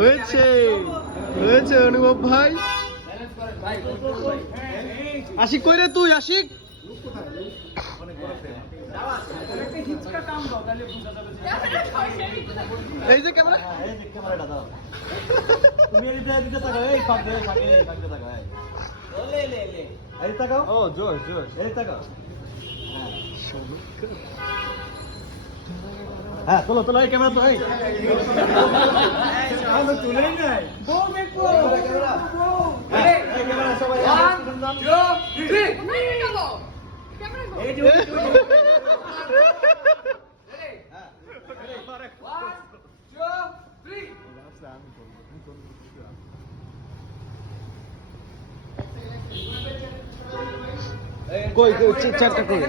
হয়েছে হয়েছে অনুভব ভাই। আশিক কই রে তুই? আশিক এই যে ক্যামেরা, ক্যামেরাটা দাও তুমি। এদিকে তাকাও, এই ফাঁকে ফাঁকে ফাঁকে তাকাও, এই তাকাও। ও জোর জোর, এই তাকাও। হ্যাঁ তোলো তোলো, এই ক্যামেরা তো, এই তুলেই নাই। বউ দেখবো ক্যামেরা সবাই। 1 2 3 এই যে কই কই চারটা কই?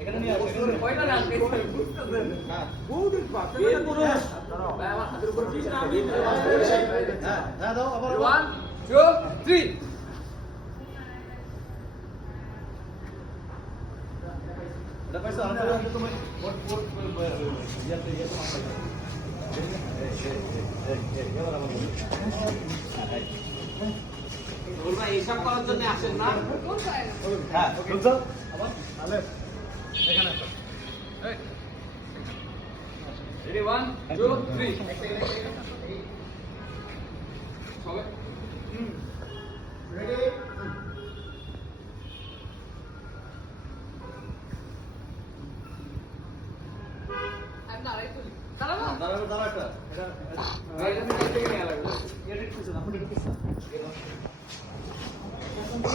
এখানে নিয়ে আসো, কয়টা না আসবে হ্যাঁ বউ দেখবা ক্যামেরা পুরো। ভাই আমার হাতের উপর দিস না আমি। হ্যাঁ হ্যাঁ দাও আবার। 1 2 3 এটা পাইছো? আমরা তুমি মোট মোট ইয়াতে ইয়াতে মাছ পাইছো। এই এবার আমার ওর ভাই হিসাব করার জন্য আসেন না? হ্যাঁ চল আবার তাহলে এখানে আসো। রেডি 1 2 3 সবাই রেডি। দাঁড়াও দাঁড়াও, এটা এটা থেকে নিয়ে লাগবে। এডিট করছেন আপনি? এডিট করছেন।